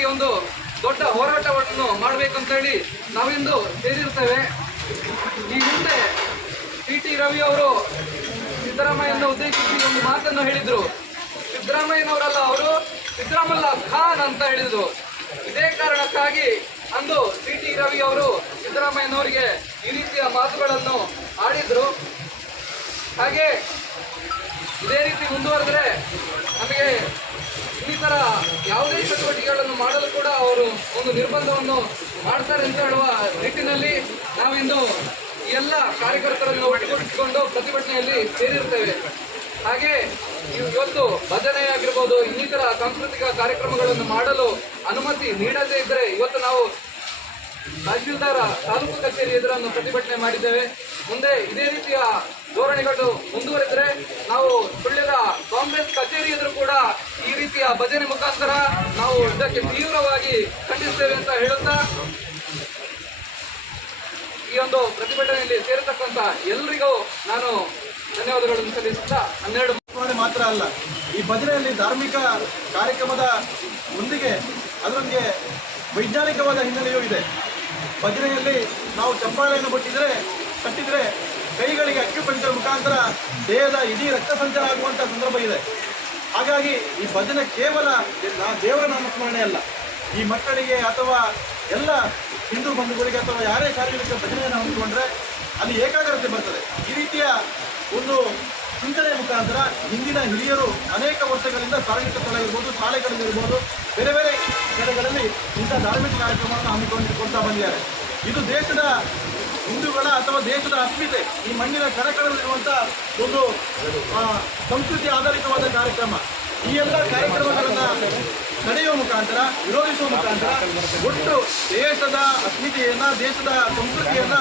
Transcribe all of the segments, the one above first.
ವಿರುದ್ಧವಾಗಿ ಒಂದು ದೊಡ್ಡ ಹೋರಾಟವನ್ನು ಮಾಡಬೇಕಂತ ಹೇಳಿ ನಾವಿಂದು ಸೇರಿರ್ತೇವೆ. ಈ ಹಿಂದೆ ಟಿ ರವಿ ಅವರು ಸಿದ್ದರಾಮಯ್ಯನ ಉದ್ದೇಶಿಸಿ ಒಂದು ಮಾತನ್ನು ಹೇಳಿದ್ರು. ಸಿದ್ದರಾಮಯ್ಯನವರಲ್ಲ, ಅವರು ಸಿದ್ದರಾಮಲ್ಲ ಖಾನ್ ಅಂತ ಹೇಳಿದ್ರು. ಇದೇ ಕಾರಣಕ್ಕಾಗಿ ಅಂದು ಟಿ ರವಿ ಅವರು ಸಿದ್ದರಾಮಯ್ಯನವರಿಗೆ ಈ ರೀತಿಯ ಮಾತುಗಳನ್ನು ಆಡಿದ್ರು. ಹಾಗೆ ಇದೇ ರೀತಿ ಮುಂದುವರೆದ್ರೆ ನಮಗೆ ಇನ್ನಿತರ ಯಾವುದೇ ಚಟುವಟಿಕೆಗಳನ್ನು ಮಾಡಲು ಕೂಡ ಅವರು ಒಂದು ನಿರ್ಬಂಧವನ್ನು ಮಾಡ್ತಾರೆ ಅಂತ ಹೇಳುವ ನಿಟ್ಟಿನಲ್ಲಿ ನಾವಿಂದು ಎಲ್ಲ ಕಾರ್ಯಕರ್ತರನ್ನು ಒಟ್ಟುಗೂಡಿಸಿಕೊಂಡು ಪ್ರತಿಭಟನೆಯಲ್ಲಿ ಸೇರಿರ್ತೇವೆ. ಹಾಗೆ ಇವತ್ತು ಭಜನೆ ಆಗಿರ್ಬೋದು, ಇನ್ನಿತರ ಸಾಂಸ್ಕೃತಿಕ ಕಾರ್ಯಕ್ರಮಗಳನ್ನು ಮಾಡಲು ಅನುಮತಿ ನೀಡದೇ ಇದ್ದರೆ ಇವತ್ತು ನಾವು ತಹಶೀಲ್ದಾರ ತಾಲೂಕು ಕಚೇರಿ ಎದುರನ್ನು ಪ್ರತಿಭಟನೆ ಮಾಡಿದ್ದೇವೆ. ಮುಂದೆ ಇದೇ ರೀತಿಯ ಧೋರಣೆಗಳು ಮುಂದುವರೆದರೆ ನಾವು ಸುಳ್ಯದ ಕಾಂಗ್ರೆಸ್ ಕಚೇರಿ ಎದುರು ಕೂಡ ಈ ರೀತಿಯ ಭಜನೆ ಮುಖಾಂತರ ನಾವು ಇದಕ್ಕೆ ತೀವ್ರವಾಗಿ ಖಂಡಿಸ್ತೇವೆ ಅಂತ ಹೇಳುತ್ತಾ, ಈ ಒಂದು ಪ್ರತಿಭಟನೆಯಲ್ಲಿ ಸೇರತಕ್ಕಂತ ಎಲ್ಲರಿಗೂ ನಾನು ಧನ್ಯವಾದಗಳನ್ನು ಸಲ್ಲಿಸುತ್ತಾ 12 ಮಾತ್ರ ಅಲ್ಲ, ಈ ಭಜನೆಯಲ್ಲಿ ಧಾರ್ಮಿಕ ಕಾರ್ಯಕ್ರಮದ ಒಂದಿಗೆ ಅದರೊಂದಿಗೆ ವೈಜ್ಞಾನಿಕವಾದ ಹಿನ್ನೆಲೆಯೂ ಇದೆ. ಭಜನೆಯಲ್ಲಿ ನಾವು ಚಪ್ಪಾಳೆಯನ್ನು ಕಟ್ಟಿದ್ರೆ ಕೈಗಳಿಗೆ ಅಕ್ಯುಪಂಕ್ಚರ್ ಮುಖಾಂತರ ದೇಹದ ಇಡೀ ರಕ್ತ ಸಂಚಾರ ಆಗುವಂಥ ಸಂದರ್ಭ ಇದೆ. ಹಾಗಾಗಿ ಈ ಭಜನೆ ಕೇವಲ ದೇವರ ನಾಮಸ್ಮರಣೆ ಅಲ್ಲ, ಈ ಮಕ್ಕಳಿಗೆ ಅಥವಾ ಎಲ್ಲ ಹಿಂದೂ ಬಂಧುಗಳಿಗೆ ಅಥವಾ ಯಾರೇ ಶಾರೀರಿಕ ಭಜನೆಯನ್ನು ಹಮ್ಮಿಕೊಂಡ್ರೆ ಅಲ್ಲಿ ಏಕಾಗ್ರತೆ ಬರ್ತದೆ. ಈ ರೀತಿಯ ಒಂದು ಚಿಂತನೆ ಮುಖಾಂತರ ಹಿಂದಿನ ಹಿರಿಯರು ಅನೇಕ ವರ್ಷಗಳಿಂದ ಸಾರ್ವಜನಿಕ ಸ್ಥಳ ಇರ್ಬೋದು, ಶಾಲೆಗಳಲ್ಲಿರ್ಬೋದು, ಬೇರೆ ಬೇರೆ ಕಡೆಗಳಲ್ಲಿ ಇಂಥ ಧಾರ್ಮಿಕ ಕಾರ್ಯಕ್ರಮವನ್ನು ಹಮ್ಮಿಕೊಂಡಿಕೊಳ್ತಾ ಬಂದಿದ್ದಾರೆ. ಇದು ದೇಶದ ಹಿಂದೂಗಳ ಅಥವಾ ದೇಶದ ಅಸ್ಮಿತೆ, ಈ ಮಣ್ಣಿನ ಕಣಕಳಲ್ಲಿರುವಂಥ ಒಂದು ಸಂಸ್ಕೃತಿ ಆಧಾರಿತವಾದ ಕಾರ್ಯಕ್ರಮ. ಈ ಎಲ್ಲ ಕಾರ್ಯಕ್ರಮಗಳನ್ನು ತಡೆಯುವ ಮುಖಾಂತರ, ವಿರೋಧಿಸುವ ಮುಖಾಂತರ ಒಟ್ಟು ದೇಶದ ಅಸ್ಮಿತೆಯನ್ನು, ದೇಶದ ಸಂಸ್ಕೃತಿಯನ್ನು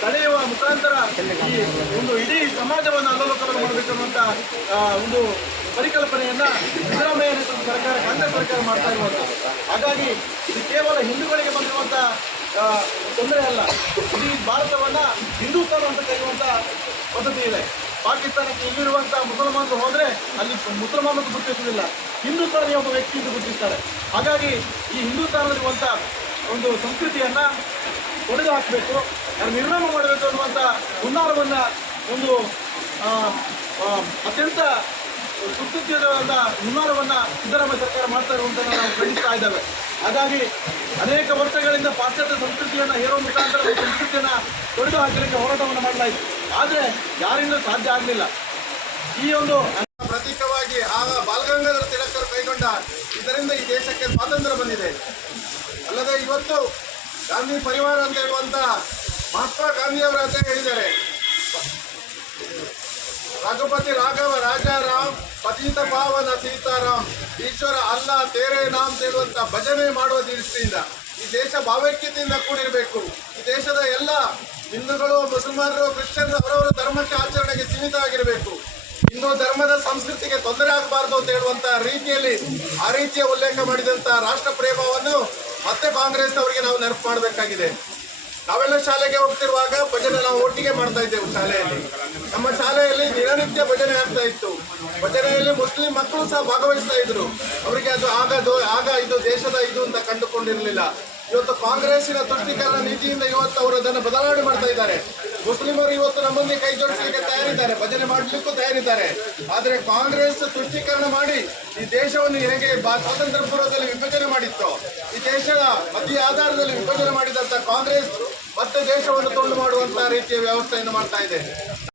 ತಡೆಯುವ ಮುಖಾಂತರ ಈ ಒಂದು ಇಡೀ ಸಮಾಜವನ್ನು ಅಲ್ಲೋಲಕಲನ ಮಾಡಬೇಕನ್ನುವಂಥ ಒಂದು ಪರಿಕಲ್ಪನೆಯನ್ನು ಸಿದ್ದರಾಮಯ್ಯ ನೇತೃತ್ವದ ಸರ್ಕಾರ, ಕಾಂಗ್ರೆಸ್ ಸರ್ಕಾರ ಮಾಡ್ತಾ ಇರುವಂಥದ್ದು. ಹಾಗಾಗಿ ಇದು ಕೇವಲ ಹಿಂದೂಗಳಿಗೆ ಬಂದಿರುವಂಥ ತೊಂದರೆ ಅಲ್ಲ, ಇಡೀ ಭಾರತವನ್ನು ಹಿಂದೂಸ್ತಾನ ಅಂತ ಕರೆಯುವಂಥ ಪದ್ಧತಿ ಇದೆ. ಪಾಕಿಸ್ತಾನಕ್ಕೆ ಇಲ್ಲಿರುವಂಥ ಮುಸಲ್ಮಾನರು ಹೋದರೆ ಅಲ್ಲಿ ಮುಸಲ್ಮಾನರು ಗುರುತಿಸುವುದಿಲ್ಲ, ಹಿಂದೂಸ್ತಾನಿ ಒಬ್ಬ ವ್ಯಕ್ತಿ ಎಂದು ಗುರುತಿಸ್ತಾರೆ. ಹಾಗಾಗಿ ಈ ಹಿಂದೂಸ್ತಾನದಲ್ಲಿರುವಂಥ ಒಂದು ಸಂಸ್ಕೃತಿಯನ್ನು ತೊಡೆದು ಹಾಕಬೇಕು, ನಿರ್ನಾಮ ಮಾಡಬೇಕು ಅನ್ನುವಂಥ ಹುನ್ನಾರವನ್ನು ಒಂದು ಅತ್ಯಂತ ಸುಸ್ಥಿತಿಯಾದ ಹುನ್ನಾರವನ್ನು ಸಿದ್ದರಾಮಯ್ಯ ಸರ್ಕಾರ ಮಾಡ್ತಾ ಇರುವಂಥನ್ನು ನಾವು ಖಂಡಿಸ್ತಾ ಇದ್ದೇವೆ. ಹಾಗಾಗಿ ಅನೇಕ ವರ್ಷಗಳಿಂದ ಪಾಶ್ಚಾತ್ಯ ಸಂಸ್ಕೃತಿಯನ್ನು ಹೇರುವ ಮುಖಾಂತರ ಸಂಸ್ಕೃತಿಯನ್ನು ತೊಡೆದು ಹಾಕಲಿಕ್ಕೆ ಹೋರಾಟವನ್ನು ಮಾಡಲಾಯಿತು. ಆದರೆ ಯಾರಿಂದ ಸಾಧ್ಯ ಆಗಲಿಲ್ಲ. ಈ ಒಂದು ಪ್ರತೀಕವಾಗಿ ಬಾಲಗಂಗಾಧರ ತಿಲಕರು ಕೈಗೊಂಡ ಇದರಿಂದ ಈ ದೇಶಕ್ಕೆ ಸ್ವಾತಂತ್ರ್ಯ ಬಂದಿದೆ. ಅಲ್ಲದೆ ಇವತ್ತು ಗಾಂಧಿ ಪರಿವಾರ ಅಂತ ಹೇಳುವಂಥ ಮಹಾತ್ಮ ಗಾಂಧಿಯವರ ಅಂತ ಹೇಳಿದ್ದಾರೆ. ರಘುಪತಿ ರಾಘವ ರಾಜಾರಾಮ್ ಪತಿತ ಪಾವನ ಸೀತಾರಾಮ್ ಈಶ್ವರ ಅಲ್ಲಾ ತೇರೆ ನಾಮ್ ಅಂತ ಹೇಳುವಂಥ ಭಜನೆ ಮಾಡುವ ದೃಷ್ಟಿಯಿಂದ ಈ ದೇಶ ಭಾವೈಕ್ಯತೆಯಿಂದ ಕೂಡಿರಬೇಕು. ಈ ದೇಶದ ಎಲ್ಲ ಹಿಂದೂಗಳು, ಮುಸಲ್ಮಾನರು, ಕ್ರಿಶ್ಚಿಯನ್ರು ಅವರವರ ಧರ್ಮಕ್ಕೆ ಆಚರಣೆಗೆ ಸೀಮಿತವಾಗಿರಬೇಕು. ಹಿಂದೂ ಧರ್ಮದ ಸಂಸ್ಕೃತಿಗೆ ತೊಂದರೆ ಆಗಬಾರ್ದು ಅಂತ ಹೇಳುವಂಥ ರೀತಿಯಲ್ಲಿ ಆ ರೀತಿಯ ಉಲ್ಲೇಖ ಮಾಡಿದಂಥ ರಾಷ್ಟ್ರ ಪ್ರೇಮವನ್ನು ಮತ್ತೆ ಕಾಂಗ್ರೆಸ್ ಅವರಿಗೆ ನಾವು ನೆನಪು ಮಾಡಬೇಕಾಗಿದೆ. ನಾವೆಲ್ಲ ಶಾಲೆಗೆ ಹೋಗ್ತಿರುವಾಗ ಭಜನೆ ನಾವು ಒಟ್ಟಿಗೆ ಮಾಡ್ತಾ ಇದ್ದೆವು. ಶಾಲೆಯಲ್ಲಿ ನಮ್ಮ ಶಾಲೆಯಲ್ಲಿ ದಿನನಿತ್ಯ ಭಜನೆ ಆಗ್ತಾ ಇತ್ತು. ಭಜನೆಯಲ್ಲಿ ಮುಸ್ಲಿಂ ಮಕ್ಕಳು ಸಹ ಭಾಗವಹಿಸ್ತಾ ಇದ್ರು. ಅವರಿಗೆ ಅದು ಆಗ ಇದು ದೇಶದ ಇದು ಅಂತ ಕಂಡುಕೊಂಡಿರಲಿಲ್ಲ. ಇವತ್ತು ಕಾಂಗ್ರೆಸ್ಸಿನ ತುಷ್ಟೀಕರಣ ನೀತಿಯಿಂದ ಇವತ್ತು ಅವರು ಅದನ್ನು ಬದಲಾವಣೆ ಮಾಡ್ತಾ ಇದ್ದಾರೆ. ಮುಸ್ಲಿಮರು ಇವತ್ತು ನಮ್ಮೊಂದಿಗೆ ಕೈ ಜೋಡಿಸಲಿಕ್ಕೆ ತಯಾರಿದ್ದಾರೆ, ಭಜನೆ ಮಾಡಲಿಕ್ಕೂ ತಯಾರಿದ್ದಾರೆ. ಆದರೆ ಕಾಂಗ್ರೆಸ್ ತುಷ್ಟೀಕರಣ ಮಾಡಿ ಈ ದೇಶವನ್ನು ಹೇಗೆ ಸ್ವಾತಂತ್ರ್ಯ ಪೂರ್ವದಲ್ಲಿ ವಿಭಜನೆ ಮಾಡಿತ್ತು, ಈ ದೇಶದ ಮಧ್ಯ ಆಧಾರದಲ್ಲಿ ವಿಭಜನೆ ಮಾಡಿದಂಥ ಕಾಂಗ್ರೆಸ್ ಮತ್ತೆ ದೇಶವನ್ನು ತುಂಡು ಮಾಡುವಂತಹ ರೀತಿಯ ವ್ಯವಸ್ಥೆಯನ್ನು ಮಾಡ್ತಾ ಇದೆ.